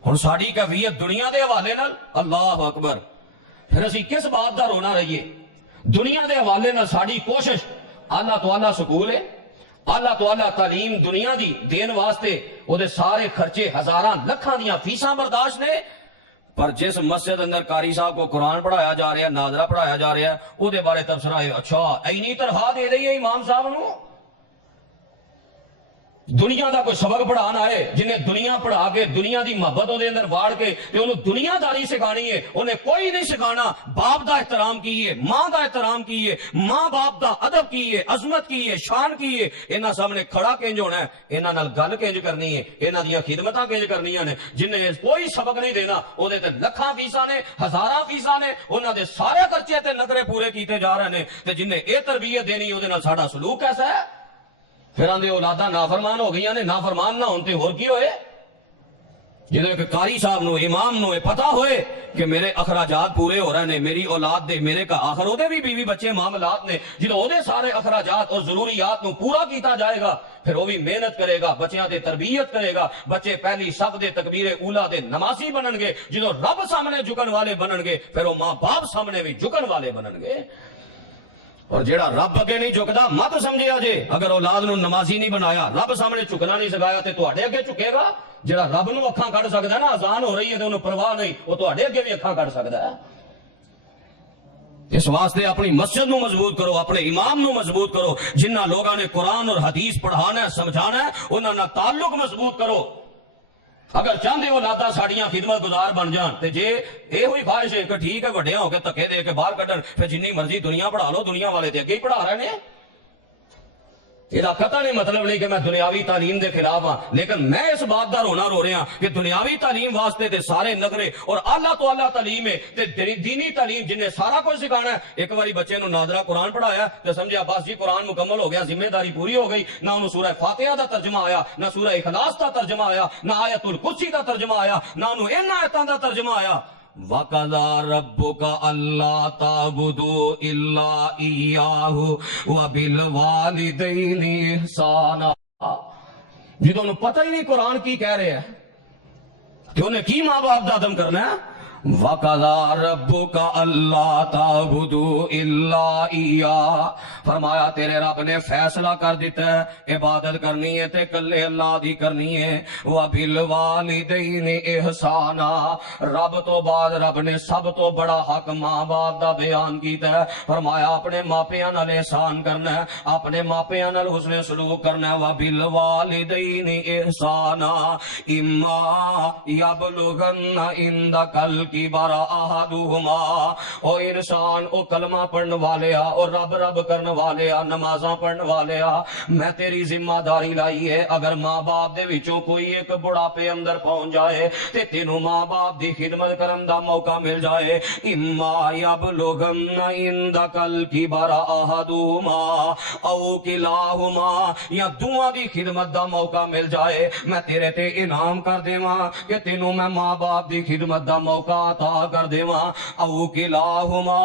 ہن ساڈی کیفیت دنیا دے حوالے نال، اللہ اکبر، پھر اسی کس بات دا رونا رہیے؟ دنیا دے حوالے نال ساڈی کوشش اللہ تو اللہ سکول ہے، اللہ تو اللہ تعلیم دنیا دی دین واسطے وہ دے سارے خرچے ہزاراں لکھاں دیاں فیساں برداشت نے، پر جس مسجد اندر قاری صاحب کو قرآن پڑھایا جا رہا ہے، ناظرہ پڑھایا جا رہا ہے، وہ دے بارے تبصرہ ہے اچھا اینی تنخواہ دے دئیے امام صاحب نو۔ دنیا دا کوئی سبق پڑھانا ہے جنہیں دنیا پڑھا کے دنیا دی محبت دے اندر واڑ کے تے انہوں دنیا داری سکھانی ہے، انہیں کوئی نہیں سکھانا باپ دا احترام کیے، ماں دا احترام کیے، ماں باپ دا ادب کیے، عظمت کیے، شان کیے، انہاں سامنے کھڑا کنج ہونا ہے، انہاں نال گل کنج کرنی ہے، انہاں دیاں خدمتاں کنج کرنیاں نے۔ جنہیں کوئی سبق نہیں دینا وہ دے تے لکھاں فیساں نے، ہزاراں فیساں نے، انہاں دے سارے خرچے تے نگرے پورے کیتے جا رہے ہیں، تے جنہیں اے تربیت دینی وہ دے نال ساڈا سلوک کیسا ہے؟ پھر آندے اولاداں نافرمان ہو گئی نے، نافرمان نہ ہونتے اور کی ہوئے؟ جدو ایک قاری صاحب نو امام نو پتا ہوئے کہ میرے اخراجات پورے ہو رہے ہیں، میری اولاد دے میرے کا آخر او دے بھی بیوی بچے معاملات نے، جدو او دے سارے اخراجات اور ضروریات نو پورا کیتا جائے گا پھر وہ بھی محنت کرے گا، بچیاں دے تربیت کرے گا، بچے پہلی صف دے تکبیر اولا دے نمازی بنن گے، جدو رب سامنے جھکن والے بنن گے پھر وہ ماں باپ سامنے بھی جھکن والے بنن گے۔ اور جیڑا رب اگے نہیں جھکدا مت سمجھیا جے، اگر اولاد نو نمازی نہیں بنایا، رب سامنے جھکنا نہیں سکھایا تے تواڈے اگے جھکے گا؟ ਜਿਹੜਾ ਰੱਬ ਨੂੰ ਅੱਖਾਂ ਕੱਢ ਸਕਦਾ ਨਾ, ਅਜ਼ਾਨ ਹੋ ਰਹੀ ਹੈ ਤੇ ਉਹਨੂੰ ਪਰਵਾਹ ਨਹੀਂ, ਉਹ ਤੁਹਾਡੇ ਅੱਗੇ ਵੀ ਅੱਖਾਂ ਕੱਢ ਸਕਦਾ ਹੈ। ਇਸ ਵਾਸਤੇ ਆਪਣੀ ਮਸਜਿਦ ਨੂੰ ਮਜ਼ਬੂਤ ਕਰੋ, ਆਪਣੇ ਇਮਾਮ ਨੂੰ ਮਜ਼ਬੂਤ ਕਰੋ। ਜਿਨ੍ਹਾਂ ਲੋਕਾਂ ਨੇ ਕੁਰਾਨ اور حدیث پڑھانا ہے سمجھانا ہے انہاں نال تعلق مضبوط کرو۔ اگر چاہتے ہو لادا ساڑیاں خدمت گزار بن جان تے جے اے ہوئی خواہش ہے کہ ٹھیک ہے وڈیاں ہو کے دھکے دے کے باہر کڈن، پھر جنی مرضی دنیا پڑھا لو، دنیا والے تے اگے ہی پڑھا رہے ہیں۔ یہ قطع نہیں مطلب نہیں کہ میں دنیاوی تعلیم دے خلاف ہاں، لیکن میں اس بات دا رونا رو رہا کہ دنیاوی تعلیم واسطے تے سارے نگرے اور اعلیٰ تو اعلیٰ تعلیم ہے تے دینی تعلیم جن نے سارا کچھ سکھانا ہے۔ ایک باری بچے نو نادرہ قرآن پڑھایا تو سمجھا بس جی قرآن مکمل ہو گیا، ذمہ داری پوری ہو گئی۔ نہ انہوں سورہ فاتحہ دا ترجمہ آیا، نہ سورہ اخلاص دا ترجمہ آیا، نہ آیت الکرسی دا ترجمہ آیا، نہ انہوں ان آیتاں دا ترجمہ آیا۔ وَقَضَىٰ رَبُّكَ أَلَّا تَعْبُدُوا إِلَّا إِيَّاهُ وَبِالْوَالِدَيْنِ إِحْسَانًا۔ جدو انہوں پتہ ہی نہیں قرآن کی کہہ رہے ہیں کہ انہیں کی ماں باپ دا عدم کرنا ہے۔ وَقَضَىٰ رَبُّكَ أَلَّا تَعْبُدُوا إِلَّا إِيَّاهُ، فرمایا تیرے رب نے فیصلہ کر دیتا ہے عبادت کرنی ہے تے کلے اللہ دی کرنی ہے۔ وَبِالْوَالِدَيْنِ إِحْسَانًا، رب تو بعد رب نے سب تو بڑا حق ماں باپ دا بیان کیتا ہے۔ فرمایا اپنے ماپیاں نال احسان کرنا ہے، اپنے ماپیاں نال حسن سلوک کرنا ہے۔ وَبِالْوَالِدَيْنِ إِحْسَانًا إِمَّا يَبْلُغَنَّ عِندَكَ کی بارا احدہما، او انسان او کلمہ پڑھنے والے اور رب رب کرنے والے نمازاں پڑھنے والے، میں تیری ذمہ داری لائی ہے اگر ماں باپ دے وچوں کوئی ایک بڑھاپے اندر پہنچ جائے تے تینوں ماں باپ دی خدمت کرن دا موقع مل جائے۔ اما یبلغن عندک الکبر احدہما او کلاہما، یا دعا دی خدمت دا موقع مل جائے، میں تیرے تے انعام کر دیواں کہ تینوں میں ماں باپ دی خدمت دا موقع عطا کر دیواں۔ او کلاہما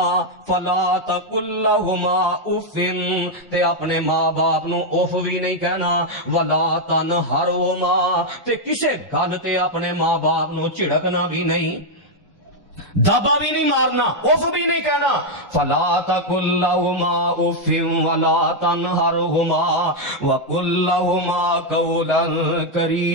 فلا تقل لہما اف، تے اپنے ماں باپ نو اف بھی نہیں کہنا۔ ولا تنہرہما، تے کسے گل تے اپنے ماں باپ نو چڑکنا بھی نہیں، دبا بھی نہیں مارنا، اف بھی نہیں کہنا۔ فلا تقل لہما اف ولا تنہرہما وقل لہما قولا کریما،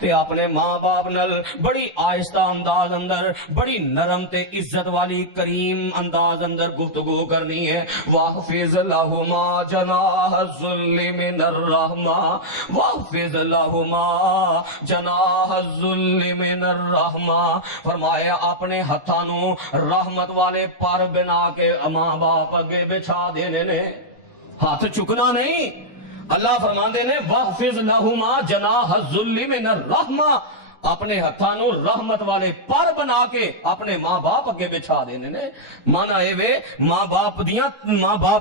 تے اپنے ماں باپ نل بڑی آہستہ انداز اندر، بڑی نرم تے عزت والی کریم انداز اندر گفتگو کرنی ہے۔ واحفظ لہما جناح الذل من الرحمہ، واحفظ لہما جناح الذل من الرحمہ، فرمایا اپنے ہتھانوں رحمت والے پر بنا کے ماں باپ اگے بچھا دینے نے، ہاتھ چکنا نہیں۔ اللہ فرماندے نے وَحْفِظْ لَهُمَا جَنَاحَ الذُّلِّ مِنَ الرَّحْمَةِ، اپنے ہتھانوں رحمت والے پر بنا کے اپنے ماں باپ اگے بچھا دینے نے۔ مانا اے وے ماں باپ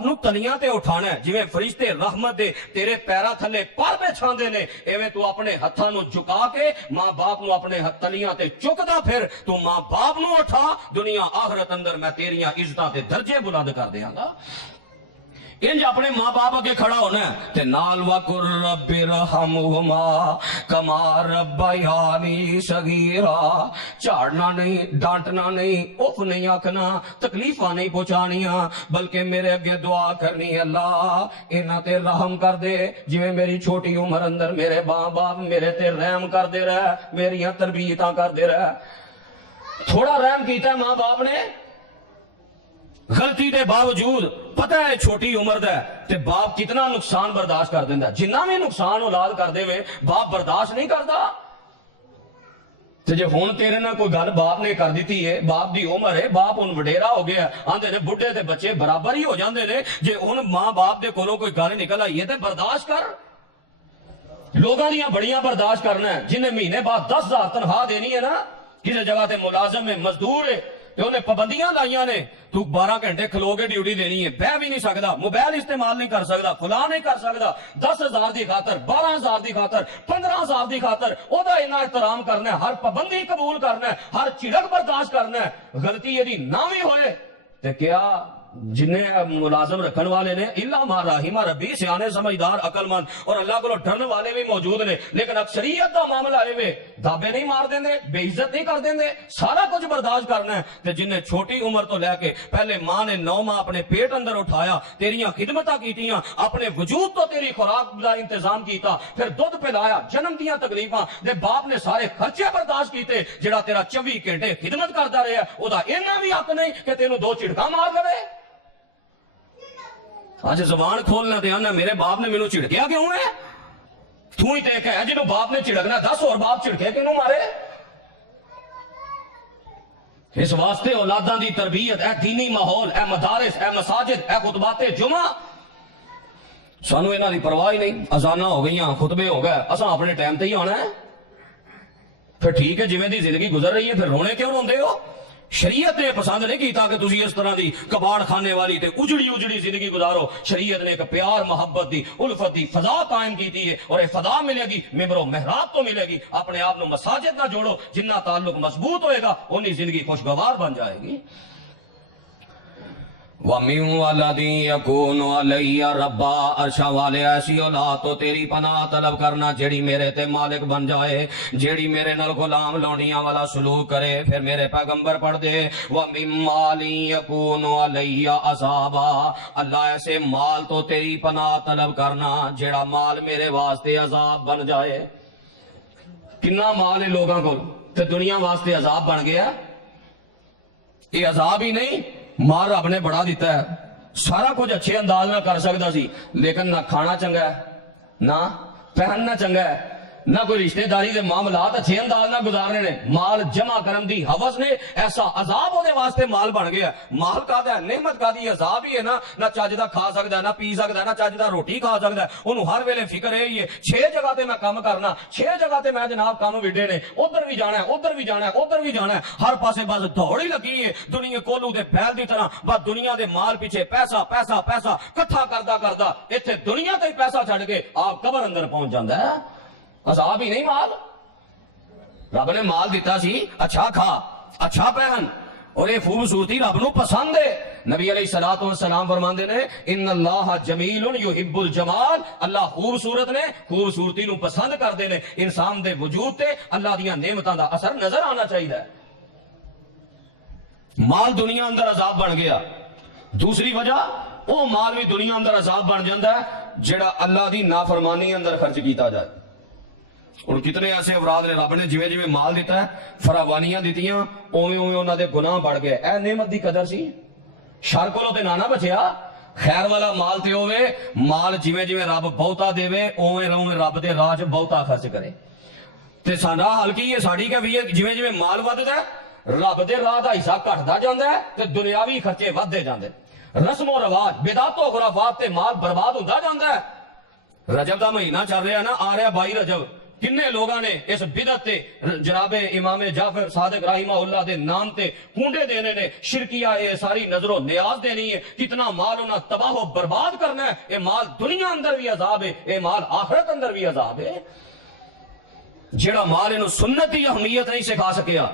نو تلیاں تے اٹھانا ہے، جویں فرشتے رحمت دے تیرے پیرا تھلے پر بچھا دینے، ایویں تو اپنے ہتھانوں جھکا کے ماں باپ نو اپنے تلیاں تے چکدا، پھر تو ماں باپ نو اٹھا، دنیا آخرت اندر میں تیریاں عزتاں تے درجے بلند کر دیاں گا۔ انج اپنے ماں باپ کے کھڑا ہونا ہے تے نال وَقُلْ رَبِّ ارْحَمْهُمَا كَمَا رَبَّيَانِي صَغِيرًا، جھاڑنا نہیں، ڈانٹنا نہیں، اف نہیں آکھنا، تکلیفاں نہیں پہنچانیاں، بلکہ میرے اگے دعا کرنی، اللہ انہاں تے رحم کر دے، جویں میری چھوٹی عمر اندر میرے ماں باپ میرے تے رحم کر دے رہے، میریاں تربیتاں کر دے رہے۔ تھوڑا رحم کیتا ہے ماں باپ نے غلطی دے باوجود، پتہ ہے چھوٹی عمر دا ہے تے باپ کتنا نقصان برداشت کر دیندہ ہے، جنہ بھی نقصان اولاد کر دے وے باپ برداشت نہیں کرتا۔ تے جے ہون تیرے نہ کوئی گل باپ نے کر دیتی ہے، باپ دی عمر ہے، باپ ان وڈیرا ہو گیا، آندے نے بڈھے تے بچے برابر ہی ہو جاندے نے، جے ان ماں باپ دے کولوں کوئی گل نکل آئی ہے تے برداشت کر۔ لوگاں دیاں بڑیاں برداشت کرنا ہے، جنہیں مہینے بعد 10,000 تنخواہ دینی ہے نا، کسی جگہ تے ملازم ہے، مزدور ہے، تو انہیں پابندیاں لائیاں نے، تو 12 گھنٹے کھلو کے ڈیوٹی دینی ہے، بہ بھی نہیں سکتا، موبائل استعمال نہیں کر سکتا، فلاں نہیں کر سکتا، 10,000 دی خاطر، 12,000 دی خاطر، 15,000 دی خاطر، او دا انہا احترام کرنا ہے، ہر پابندی قبول کرنا ہے، ہر چڑک برداشت کرنا ہے۔ غلطی یہ دی نہ بھی ہوئے تو کیا جنہیں ملازم رکھن والے نے اللہ ما رحم ربی، سیانے سمجھدار عقل مند اور اللہ کو ڈرنے والے بھی موجود نے، لیکن اکثریت دا معاملہ ہے دابے نہیں مار دیندے، بے عزت نہیں کر دیندے، سارا کچھ برداشت کرنا ہے۔ تے جن نے چھوٹی عمر تو لے کے پہلے ماں نے 9 ماہ اپنے پیٹ اندر اٹھایا، تیریاں خدمتاں کیتیاں، اپنے وجود تو تیری خوراک دا انتظام کیتا، پھر دودھ پلایا، جنم دیاں تکلیفاں دے باپ نے سارے خرچے برداشت کیتے، جڑا تیرا 24 گھنٹے خدمت کردا رہا ہے، او دا اینا بھی حق نہیں کہ تینوں 2 چڑکا مار لے۔ آج زبان کھولنا دے آنا میرے باپ نے مینوں چڑکیا کیوں ہے؟ تو ہی تے کہے جنہوں باپ نے چڑکنا 10 اور باپ چڑکے کیوں مارے؟ اس واسطے اولاداں دی تربیت، اے دینی ماحول، اے مدارس، اے مساجد، اے خطبات جمعہ، سانو انہاں دی پرواہ ہی نہیں۔ اذاناں ہو گئیاں، خطبے ہو گئے، اساں اپنے ٹائم تے ہی آنا ہے۔ پھر ٹھیک ہے جویں دی زندگی گزر رہی ہے، پھر رونے کیوں روندے ہو؟ شریعت نے پسند نہیں کیتا کہ تسی اس طرح دی کباڑ خانے والی تے اجڑی زندگی گزارو۔ شریعت نے ایک پیار محبت دی الفت دی فضا قائم کیتی ہے، اور یہ فضا ملے گی ممبر و محراب تو ملے گی۔ اپنے آپ نو مساجد نہ جوڑو، جنہ تعلق مضبوط ہوئے گا انی زندگی خوشگوار بن جائے گی۔ وَمِن وَلَدٍ يَكُونُ عَلَيَّ رَبًّا، عرشاں والے ایسی اولاد تو تیری پناہ طلب کرنا جیڑی میرے تے مالک بن جائے، جیڑی میرے نال غلام لونڈیاں والا سلوک کرے۔ پھر میرے پیغمبر پڑھ دے وَمِن مَالٍ يَكُونُ عَلَيَّ عَذَابًا، اللہ ایسے مال تو تیری پناہ طلب کرنا جیڑا مال میرے واسطے عذاب بن جائے۔ کنا مال ہے لوگاں کو تے دنیا واسطے عذاب بن گیا۔ یہ عذاب ہی نہیں، مال رب نے بڑا دیتا ہے، سارا کچھ اچھے انداز میں کر سکتا سی، لیکن نہ کھانا چنگا ہے، نہ پہننا چنگا ہے، نہ کوئی رشتہ داری دے معاملات اچھے انداز نہ گزارنے نے، مال جمع کرن دی حوث نے ایسا عذاب ہونے واسطے مال بن گیا۔ مال کا ہے، نعمت کا دی، عذاب ہی ہے نا، نہ چاجدہ کھا سکتا ہے، نہ پی سکتا ہے، نہ چاجدہ روٹی کھا سکتا ہے، انہوں ہر ویلے فکر ہے یہ 6 جگہ تے میں کام کرنا، 6 جگہ تے میں جناب کام وڈے نے، ادھر بھی جانا ہے، ادھر بھی جانا ہے، ادھر بھی جانا ہے، ہر پاسے بس دوڑی لگی ہے دنیا کولو دے پھیل دی طرح، بس دنیا دے مال پیچھے پیسہ پیسہ پیسہ کٹھا کردا ایتھے دنیا تے پیسہ چھڑ کے آپ قبر اندر پہنچ جاندا ہے۔ عذاب ہی نہیں مال، رب نے مال دیتا سی، اچھا کھا، اچھا پہن، اور یہ خوبصورتی رب نو پسند ہے۔ نبی علیہ الصلوۃ والسلام فرماندے نے ان اللہ جمیل یحب الجمال، اللہ خوبصورت نے، خوبصورتی نو پسند کردے نے۔ انسان دے وجود تے اللہ دیاں نعمتاں دا اثر نظر آنا چاہیے۔ مال دنیا اندر عذاب بن گیا، دوسری وجہ وہ مال بھی دنیا اندر عذاب بن جاتا ہے جڑا اللہ دی نافرمانی اندر خرچ کیتا جائے۔ اور کتنے ایسے افراد نے رب نے جویں جویں مال دیتا ہے فراوانیاں دیتیاں، اوویں اوویں انہاں دے گناہ بڑھ گئے۔ اے نعمت دی قدر سی، شر کولوں تے نہ بچیا۔ خیر والا مال تے ہوے، مال جویں جویں رب بہتا دے اوویں اوویں رب دے راہ بہتا خرچ کرے۔ تے ساڈا حال کی ہے، ساڈی کیفیت جویں جویں مال وددا ہے رب دے راہ دا حصہ گھٹدا جاندا ہے تے دنیاوی خرچے وددے جاندے، رسم و رواج بدعت و خرافات تے مال برباد ہوندا جاندا ہے۔ رجب دا مہینہ چل رہا نا، آ رہا 22 رجب، کنے لوگاں نے اس بدعت تے جناب امام جعفر صادق رحمہ اللہ دے نام تے کونڈے دینے نے، شرکیہ یہ ساری نظر و نیاز دینی ہے، کتنا مال انہاں تباہ و برباد کرنا ہے۔ یہ مال دنیا اندر بھی عذاب ہے، یہ مال آخرت اندر بھی عذاب ہے۔ جڑا مال انہوں سنت دی اہمیت نہیں سکھا سکیا،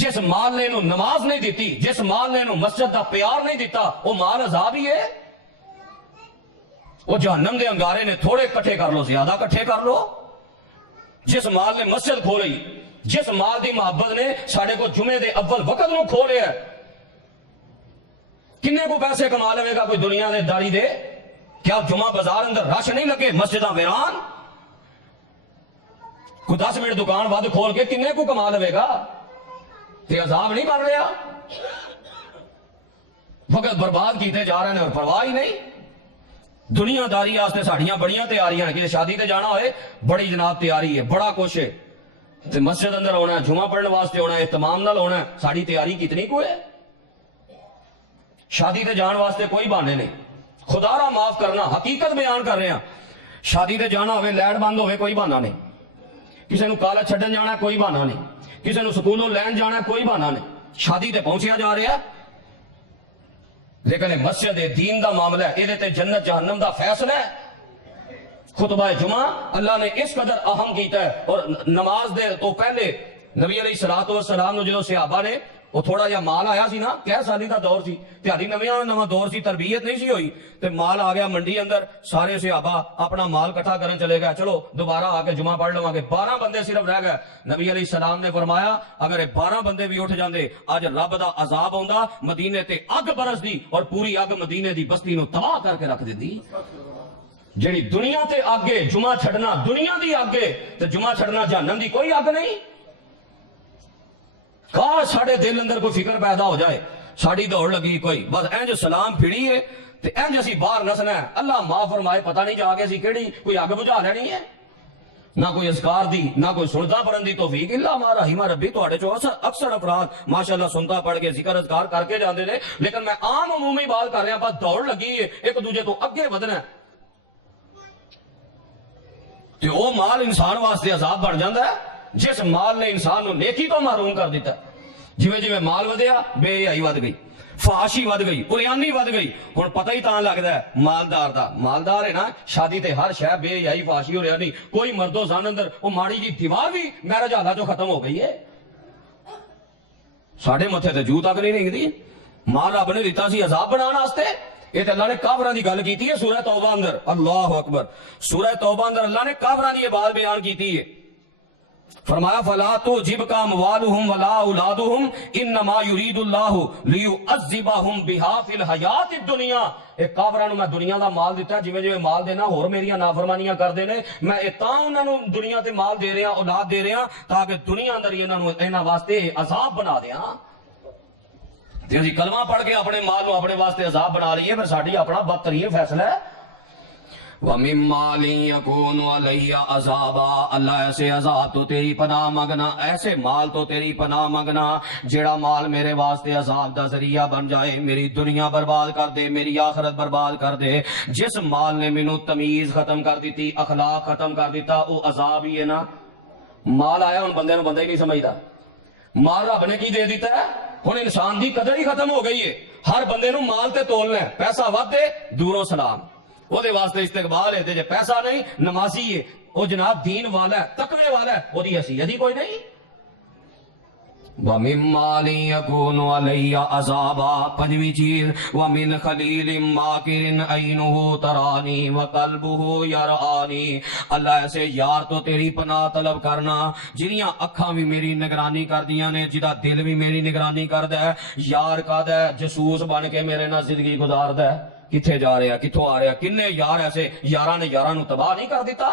جس مال نے انہوں نماز نہیں دیتی، جس مال نے انہوں مسجد دا پیار نہیں دیتا، وہ مال عذاب ہی ہے۔ وہ جہنم دے انگارے نے تھوڑے کٹھے کر لو، زیادہ کٹھے کر لو۔ جس مال نے مسجد کھولی، جس مال دی محبت نے ساڑھے کو جمعے دے اول وقت نو کھولے ہے، کنے کو پیسے کما لے گا کوئی دنیا دے داری دے؟ کیا جمعہ بازار اندر رش نہیں لگے، مسجداں ویران؟ کوئی 10 منٹ دکان ود کھول کے کنے کو کما لے گا؟ تے عذاب نہیں بن رہا؟ وقت برباد کیتے جا رہے ہیں اور پرواہ ہی نہیں۔ دنیا داری آستے ساڑیاں بڑیاں تیاریاں ہیں، کہ شادی تے جانا ہوئے بڑی جناب تیاری ہے، بڑا کچھ ہے، تے مسجد اندر ہونا ہے، جمعہ پڑھنے واسطے ہونا ہے، اہتمام نال ہونا ہے، ساڑی تیاری کتنی کو ہے؟ شادی تے جان واسطے کوئی بہانے نہیں، خدا را معاف کرنا، حقیقت بیان کر رہے ہیں۔ شادی تے جانا ہوئے لائٹ بند ہوئے کوئی بہانا نہیں، کسی نو کالج چھڈن جانا کوئی بہانا نہیں، کسی نو سکولوں لین جانا کوئی بہانا نہیں، شادی تے پہنچیا جا رہا ہے۔ لیکن مسجد دین دا معاملہ ہے، یہ تے جنت جہنم دا فیصلہ ہے۔ خطبہ جمعہ اللہ نے اس قدر اہم کیتا ہے، اور نماز دے تو پہلے نبی علیہ الصلوۃ والسلام نے جدو صحابہ نے وہ تھوڑا جہا مال آیا سی نا، کہہ سالی دا دور سی، تہاڈی نواں دور سی، تربیت نہیں سی ہوئی، تے مال آ گیا منڈی اندر، سارے صحابہ اپنا مال کٹھا کرن چلے گئے، چلو دوبارہ آ کے جمعہ پڑھ لواں گے، 12 بندے صرف رہ گئے۔ نبی علیہ السلام نے فرمایا اگر 12 بندے بھی اٹھ جاندے اج رب دا عذاب ہوندا، مدینے تے اگ برس دی اور پوری اگ مدینے دی بستی نو تباہ کر کے رکھ دیندی۔ جڑی دنیا تے اگے جمعہ چھڑنا دنیا دی اگے تے جمعہ چھڑنا جہنم دی کوئی اگ نہیں۔ کاش ساڑے دل اندر کوئی فکر پیدا ہو جائے، ساڑی دوڑ لگی کوئی بس اینج سلام پھڑی ہے تے اینج اسی باہر نسنا ہے، اللہ معاف فرمائے پتہ نہیں جا کے اسی کیڑی کوئی اگ بجھا لینی ہے، نہ کوئی اذکار دی نہ کوئی سنتا پڑھن دی توفیق الا ما رحم ربی۔ تواڈے چوں اکثر افراد ماشاءاللہ سنتا پڑھ کے ذکر اذکار کر کے جاندے نے، لیکن میں عام عمومی بات کر رہا بس دوڑ لگی ہے ایک دوجے تو اگے ودنا ہے، تے او مال انسان واسطے عذاب بن جاندا ہے جس مال نے انسان نو نیکی تو محروم کر دیتا ہے۔ جویں جویں مال ودیا بے حیائی ود گئی، فحاشی ود گئی، قریانی ود گئی۔ ہن پتہ ہی تاں لگدا ہے مالدار دا، مالدار ہے نا شادی تے ہر شے بے حیائی فحاشی ہو رہا نہیں، کوئی مرد و زن اندر او ماڑی جی دیوار بھی میرج حالات جو ختم ہو گئی ہے، ساڈے متھے تے جو تک نہیں رنگدی۔ مال رب نے دیتا سی عذاب بنان واسطے، یہ تے اللہ نے کافراں دی گل کیتی ہے سورہ توبہ اندر، اللہ اکبر، سورہ توبہ اندر اللہ نے کافراں دی یہ بات بیان کیتی ہے، فرمایا فلا تعجبک اموالہم ولا اولادہم انما یرید اللہ لیعذبہم بہا فی الحیات الدنیا۔ ایک کافراں نو میں دنیا دا مال دیتا، جویں جویں مال دینا ہور میریاں نافرمانیاں کردے نے، میں تاں انہاں نو دنیا تے مال دے رہا اولاد دے رہا تاکہ دنیا اندر انہاں واسطے عذاب بنا دیاں۔ تے جی کلمہ پڑھ کے اپنے مال نو اپنے واسطے عذاب بنا رہی ہے، پھر ساڈی اپنا بدترین فیصلہ ہے۔ وَمِن مَالٍ يَكُونُ عَلَيَّ عَذَابًا، اللہ ایسے عذاب تو تیری پناہ مانگنا، ایسے مال تو تیری پناہ مانگنا جیڑا مال میرے واسطے عذاب دا ذریعہ بن جائے، میری دنیا برباد کر دے، میری آخرت برباد کر دے۔ جس مال نے مینوں تمیز ختم کر دیتی، اخلاق ختم کر دیتا، وہ عذاب ہی ہے نا۔ مال آیا ہن بندے نو بندہ ہی نہیں سمجھدا، مال رب نے کی دے دیتا ہے، ہن انسان دی قدر ہی ختم ہو گئی ہے، ہر بندے نو مال تے تولنا ہے، پیسہ ود دے دوروں سلام، وہ دے واسطے استقبال ہے، جے پیسہ نہیں نمازی ہے، وہ جناب دین والا ہے، تقوی والا ہے، وہ دی حیثیت ہی کوئی نہیں۔ وَمِن مَالٍ يَكُونُ عَلَيَّ عَذَابًا، پنجویں چیز وَمِن خَلِيلٍ مَاكِرٍ عَيْنُهُ تَرَانِي وَقَلْبُهُ يَرْعَانِي، اللہ ایسے یار تو تیری پناہ طلب کرنا جنیاں اکھاں بھی میری نگرانی کر دیاں نے، جدا دل بھی میری نگرانی کردا ہے، یار کہدا ہے جسوس بن کے میرے نال زندگی گزاردا ہے، کتھے جا رہا کتھوں آ رہا، کنے یار ایسے یاراں نے یاراں نو تباہ نہیں کر دیتا۔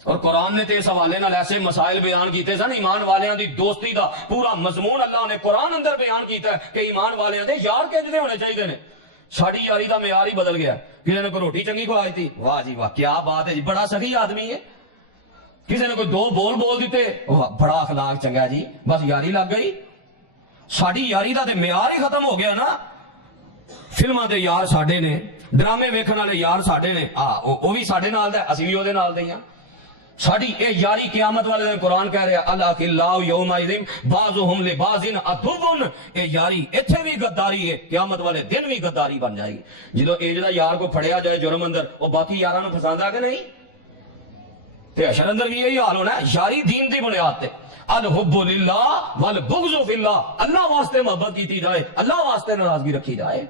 اور قرآن نے تے اس حوالے نال ایسے مسائل بیان کیتے سن، ایمان والیاں دی دوستی دا پورا مضمون اللہ نے قرآن اندر بیان کیتا ہے کہ ایمان والیاں دے یار کیجدے ہونے چاہیے نے۔ ساڈی یاری دا معیار ہی بدل گیا، کسی نے کوئی روٹی چنگی کھوائی تھی، واہ جی واہ کیا بات ہے جی، بڑا سخی آدمی ہے، کسی نے کوئی دو بول دیتے، بڑا اخلاق چنگا جی، بس یاری لگ گئی۔ ساڈی یاری دا تے معیار ہی ختم ہو گیا نا۔ فلماں دے یار ساڈے نے، ڈرامے ویکھن والے یار ساڈے نے، وہ بھی ساڈے نال دا، اسی بھی وہ دے نال دے ہاں۔ ساڈی اے یاری قیامت والے دن قرآن کہہ رہا الاخلاء یومئذ بعضهم لبعض عدو، اے یاری ایتھے بھی غداری ہے، قیامت والے دن بھی غداری بن جائے گی۔ جدو اے جڑا یار کو پھڑیا جائے جرم اندر، وہ باقی یاراں نو پسند آ کہ نہیں؟ تے حشر اندر بھی یہی حال ہونا ہے، یاری دین دی بنیاد تے، الحب للہ والبغض فی اللہ، اللہ واسطے محبت کیتی جائے، اللہ واسطے ناراضگی رکھی جائے۔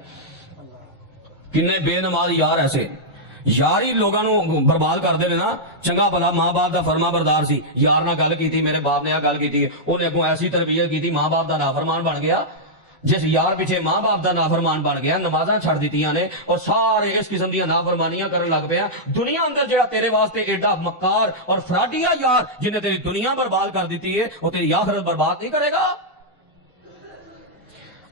کنے بے نماز یار ایسے یاری لوگاں نو برباد کر دے نا۔ چنگا بھلا ماں باپ دا فرما بردار سی، یار نہ گل کیتی، میرے باپ نے گل کیتی، انہیں اگوں ایسی تربیت کیتی، ماں باپ دا نافرمان بن گیا۔ جس یار پیچھے ماں باپ دا نافرمان بن گیا، نمازاں چھڑ دیتیاں نے اور سارے اس قسم دی نافرمانیاں کرن لگ پیا۔ دنیا اندر جڑا تیرے واسطے ایڈا مکار اور فراڈیا یار جن نے تیری دنیا برباد کر دیتی ہے، وہ تیری آخرت برباد نہیں کرے گا۔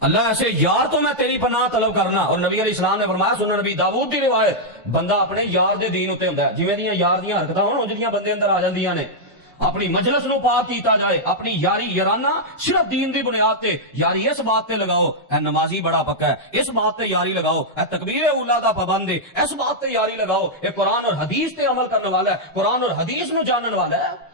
اللہ ایسے یار تو میں تیری پناہ طلب کرنا۔ اور نبی علیہ السلام نے فرمایا، سنن نبی داؤد دی روایت، بندہ اپنے یار دے دین اتے ہوندا ہے، جویں دیاں یار دیاں حرکتاں ہون اونج دیاں بندے اندر آ جاندیاں نے۔ اپنی مجلس نو پاک کیتا جائے، اپنی یاری یارانہ صرف دین دی بنیاد تے، یاری اس بات تے لگاؤ اے نمازی بڑا پکا ہے، اس بات تے یاری لگاؤ اے تکبیر اولا دا پابند ہے، اس بات تے یاری لگاؤ اے قرآن اور حدیث تے عمل کرنے والا ہے، قرآن اور حدیث نو جانن والا ہے۔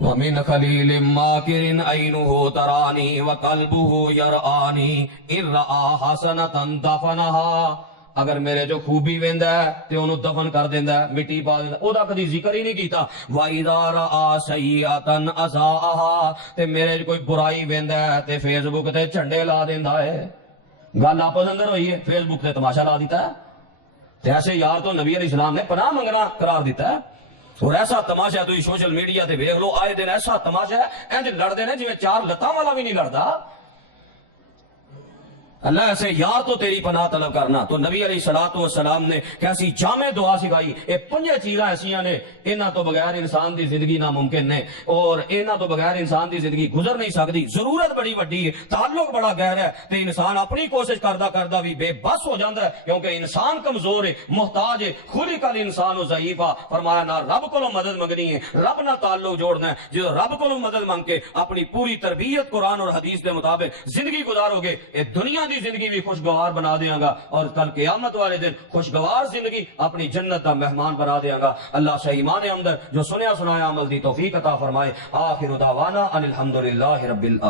وَمِنْ خَلِيلٍ مَاكِرٍ عَيْنُهُ تَرَانِي وَقَلْبُهُ يَرْعَانِي إِن رَّآ حَسَنَةً دَفَنَهَا، اگر میرے جو خوبی ویندا ہے تے اونوں دفن کر دیندا ہے مٹی پا دیندا او دا کدی ذکر ہی نہیں کیتا وَإِذَا رَآ سَيِّئَةً أَذَاعَهَا تے میرے جو کوئی برائی ویندا ہے تے فیس بک تے جھنڈے لا دیندا ہے گل آپس اندر ہوئی ہے فیس بک تے تماشا لا دیتا ہے تے ایسے یار تو نبی علیہ السلام نے پناہ منگنا قرار دیتا ہے اور ایسا تماشا تو سوشل میڈیا تے ویکھ لو آئے دن ایسا تماشا ہے انج لڑدے نے جویں چار لتاں والا بھی نہیں لڑدا اللہ ایسے یار تو تیری پناہ طلب کرنا تو نبی علیہ الصلوۃ والسلام نے کیسی جامع دعا سکھائی یہ پنجے چیزاں ایسیاں نے انہاں تو بغیر انسان دی زندگی ناممکن نے اور انہاں تو بغیر انسان دی زندگی گزر نہیں سکتی ضرورت بڑی وڈی ہے تعلق بڑا گہرا ہے تے انسان اپنی کوشش کردا بھی بے بس ہو جاندا ہے کیونکہ انسان کمزور ہے محتاج ہے خلق الانسان ضعیفا فرمایا نہ رب کولوں مدد منگنی ہے رب نہ تعلق جوڑنا ہے جو رب کولوں مدد مانگ کے اپنی پوری تربیت قرآن اور حدیث کے مطابق زندگی گزارو گے یہ دنیا دی زندگی بھی خوشگوار بنا دیاں گا اور کل قیامت والے دن خوشگوار زندگی اپنی جنت دا مہمان بنا دیاں گا اللہ سے ایمان اندر جو سنیا سنایا عمل دی توفیق عطا فرمائے آخر دعوانا ان الحمدللہ رب العالمین